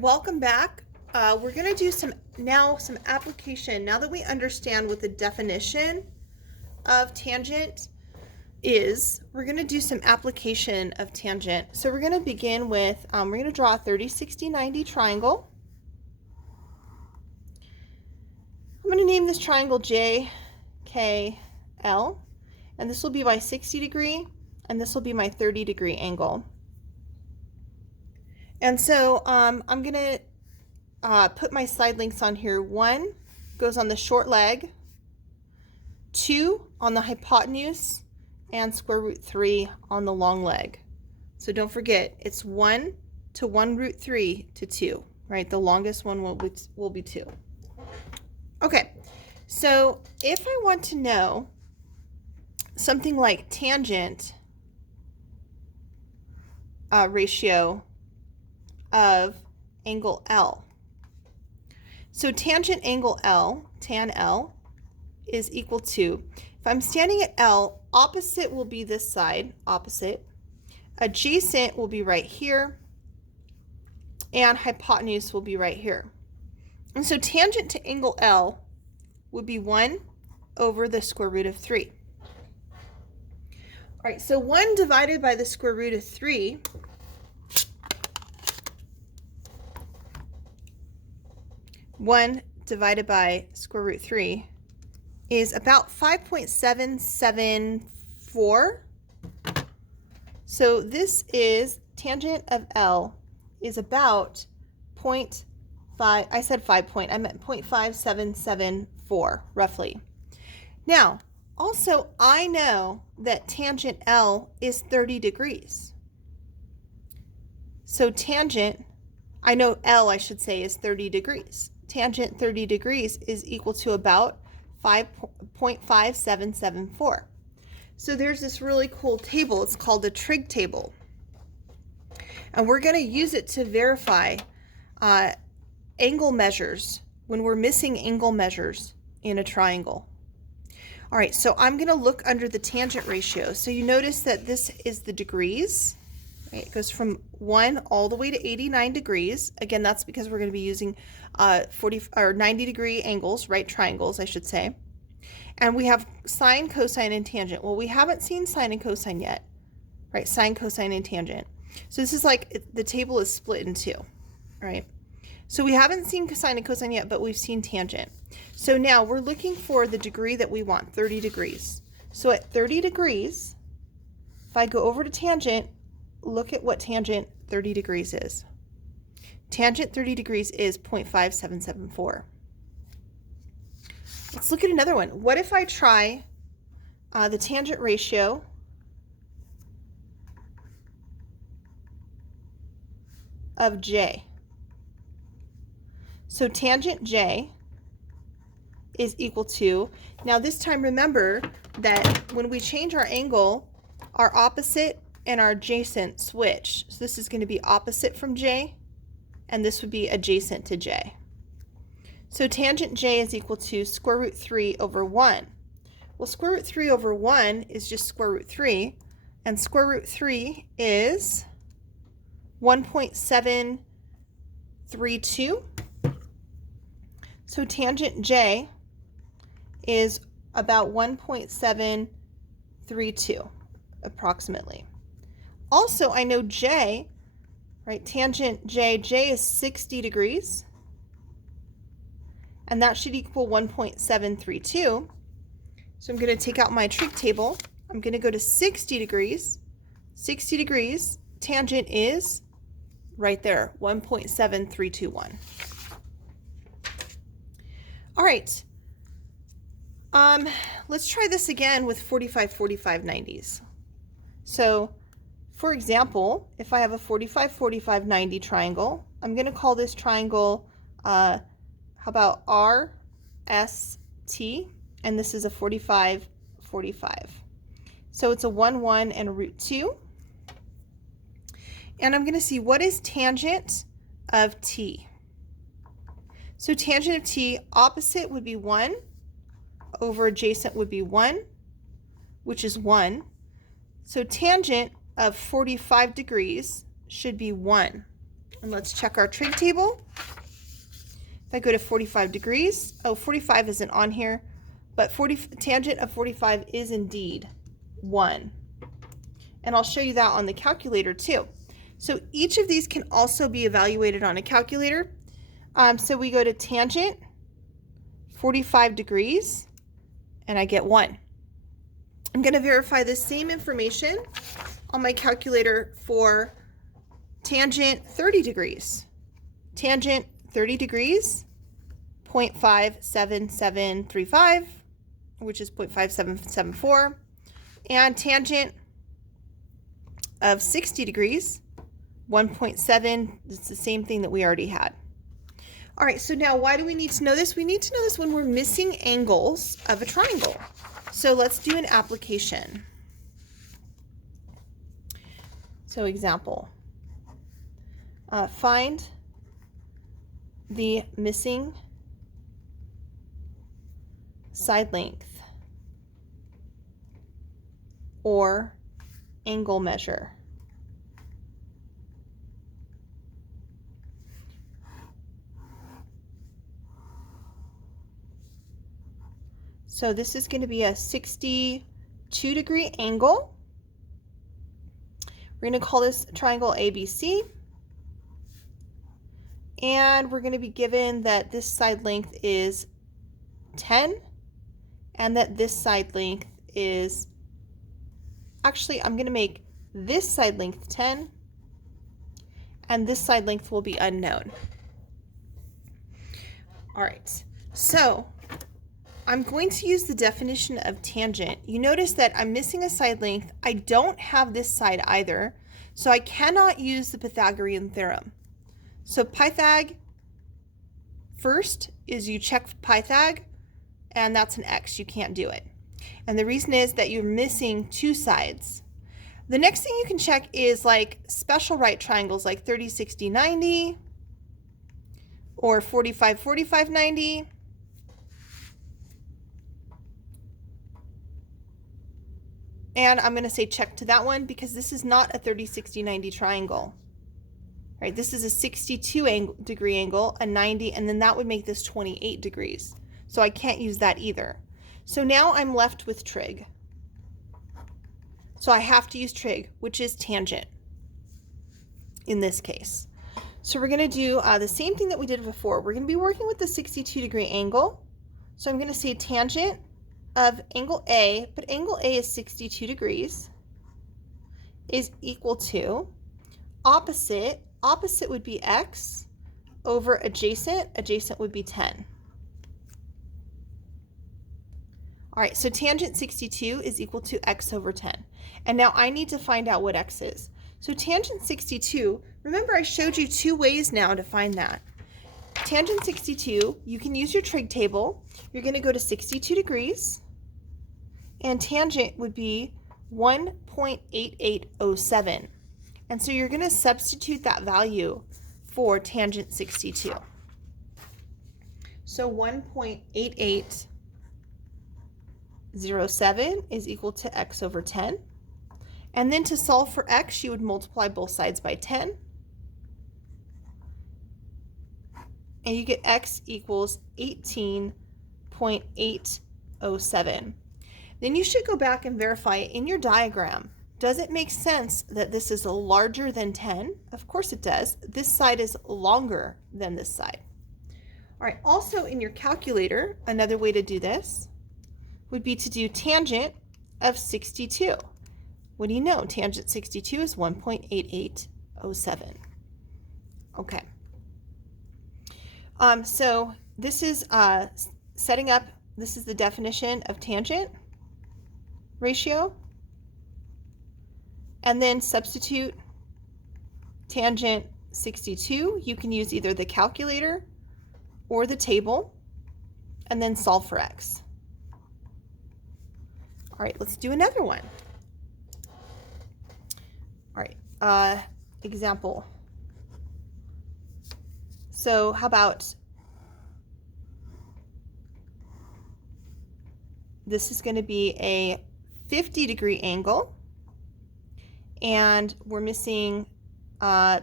Welcome back. We're going to do some application. Now that we understand what the definition of tangent is, we're going to do some application of tangent. So we're going to begin with, we're going to draw a 30, 60, 90 triangle. I'm going to name this triangle JKL, and this will be my 60 degree, and this will be my 30 degree angle. And so I'm going to put my side links on here. 1 goes on the short leg, 2 on the hypotenuse, and square root 3 on the long leg. So don't forget, it's 1 to 1 root 3 to 2, right? The longest one will be 2. Okay, so if I want to know something like tangent ratio of angle L. So tangent angle L, tan L, is equal to, if I'm standing at L, opposite will be this side, opposite, adjacent will be right here, and hypotenuse will be right here. And so tangent to angle L would be 1 over the square root of 3. All right, so 1 divided by the square root of 3 1 divided by square root 3 is about 5.774. So this is tangent of L is about 0.5, I said 5 point, I meant 0.5774 roughly. Now, also I know that tangent L is 30 degrees. So tangent, I know L, I should say, is 30 degrees. Tangent 30 degrees is equal to about 5.5774. So there's this really cool table. It's called the trig table. And we're going to use it to verify angle measures when we're missing angle measures in a triangle. All right, so I'm going to look under the tangent ratio. So you notice that this is the degrees. Right? It goes from 1 all the way to 89 degrees. Again, that's because we're going to be using 40 or 90 degree angles, right triangles, I should say. And we have sine, cosine, and tangent. Well, we haven't seen sine and cosine yet, right? Sine, cosine, and tangent. So this is like the table is split in two, right? So we haven't seen sine and cosine yet, but we've seen tangent. So now we're looking for the degree that we want, 30 degrees. So at 30 degrees, if I go over to tangent, look at what tangent 30 degrees is. Tangent 30 degrees is 0.5774. Let's look at another one. What if I try the tangent ratio of J? So tangent J is equal to, now this time remember that when we change our angle, our opposite and our adjacent switch. So this is going to be opposite from J, and this would be adjacent to J. So tangent J is equal to square root 3 over 1. Well, square root 3 over 1 is just square root 3, and square root 3 is 1.732. So tangent J is about 1.732 approximately. Also, I know J, right, tangent J is 60 degrees, and that should equal 1.732. So I'm going to take out my trig table. I'm going to go to 60 degrees. 60 degrees, tangent is right there, 1.7321. All right, let's try this again with 45, 45, 90s. So, for example, if I have a 45, 45, 90 triangle, I'm going to call this triangle, how about RST, and this is a 45, 45. So it's a 1, 1, and a root 2. And I'm going to see what is tangent of T. So tangent of T, opposite would be 1, over adjacent would be 1, which is 1. So tangent of 45 degrees should be 1. And let's check our trig table. If I go to 45 degrees, 45 isn't on here, but tangent of 45 is indeed 1. And I'll show you that on the calculator too. So each of these can also be evaluated on a calculator. So we go to tangent 45 degrees, and I get 1. I'm going to verify the same information on my calculator for tangent 30 degrees. Tangent 30 degrees, 0.57735, which is 0.5774. And tangent of 60 degrees, 1.7, it's the same thing that we already had. All right, so now why do we need to know this? We need to know this when we're missing angles of a triangle. So let's do an application. So example, find the missing side length or angle measure. So this is going to be a 62-degree angle. We're going to call this triangle ABC. And we're going to be given that this side length is 10 and that this side length is, actually I'm going to make this side length 10 and this side length will be unknown. All right, so I'm going to use the definition of tangent. You notice that I'm missing a side length. I don't have this side either, so I cannot use the Pythagorean theorem. So Pythag, first is you check Pythag, and that's an X. You can't do it. And the reason is that you're missing two sides. The next thing you can check is like special right triangles like 30, 60, 90 or 45, 45, 90. And I'm going to say check to that one because this is not a 30, 60, 90 triangle. Right, this is a 62-degree angle, a 90, and then that would make this 28 degrees. So I can't use that either. So now I'm left with trig. So I have to use trig, which is tangent in this case. So we're going to do the same thing that we did before. We're going to be working with the 62-degree angle. So I'm going to say tangent of angle A, but angle A is 62 degrees, is equal to opposite would be X over adjacent would be 10. All right, so tangent 62 is equal to X over 10. And now I need to find out what X is. So tangent 62, remember I showed you two ways now to find that. Tangent 62, you can use your trig table. You're going to go to 62 degrees, and tangent would be 1.8807. And so you're going to substitute that value for tangent 62. So 1.8807 is equal to X over 10. And then to solve for X, you would multiply both sides by 10. And you get X equals 18.807. Then you should go back and verify in your diagram. Does it make sense that this is larger than 10? Of course it does. This side is longer than this side. All right, also in your calculator, another way to do this would be to do tangent of 62. What do you know? Tangent 62 is 1.8807. Okay. So this is setting up, this is the definition of tangent ratio. And then substitute tangent 62. You can use either the calculator or the table, and then solve for X. All right, let's do another one. All right, example. So how about this is going to be a 50-degree angle. And we're missing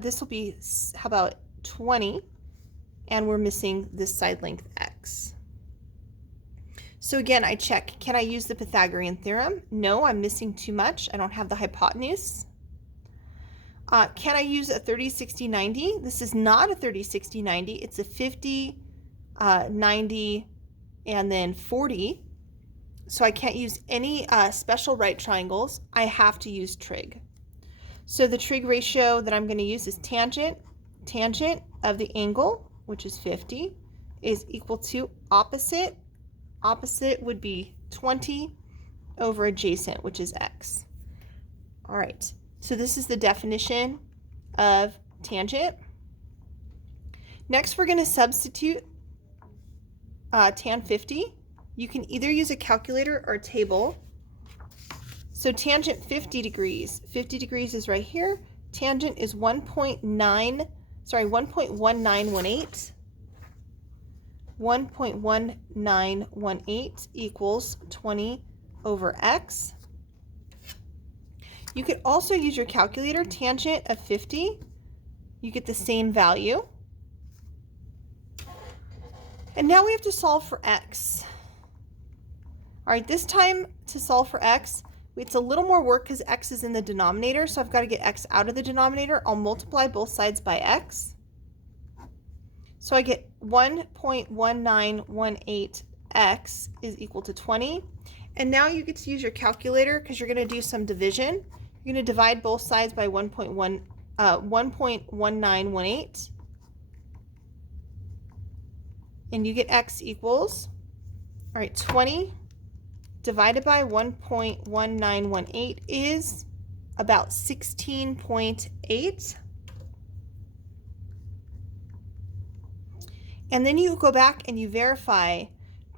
this will be, how about 20? And we're missing this side length x. So again, I check, can I use the Pythagorean theorem? No, I'm missing too much. I don't have the hypotenuse. Can I use a 30, 60, 90? This is not a 30, 60, 90. It's a 50, 90, and then 40. So I can't use any special right triangles. I have to use trig. So the trig ratio that I'm going to use is tangent of the angle, which is 50, is equal to opposite. Opposite would be 20 over adjacent, which is x. All right, so this is the definition of tangent. Next, we're going to substitute tan 50. You can either use a calculator or a table. So tangent 50 degrees. 50 degrees is right here. Tangent is 1.1918. 1.1918 equals 20 over x. You could also use your calculator. Tangent of 50, you get the same value. And now we have to solve for x. All right, this time to solve for x, it's a little more work because x is in the denominator, so I've got to get x out of the denominator. I'll multiply both sides by x. So I get 1.1918x is equal to 20. And now you get to use your calculator because you're going to do some division. You're going to divide both sides by 1.1918. And you get x equals, all right, 20 divided by 1.1918 is about 16.8. And then you go back and you verify,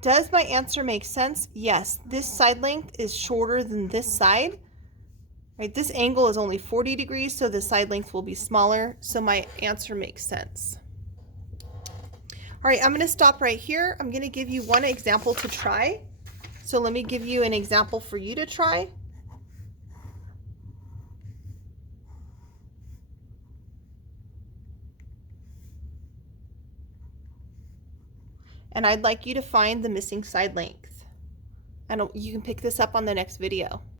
does my answer make sense? Yes, this side length is shorter than this side. Right, this angle is only 40 degrees, so the side length will be smaller, so my answer makes sense. All right, I'm going to stop right here. I'm going to give you one example to try. So let me give you an example for you to try. And I'd like you to find the missing side length. And you can pick this up on the next video.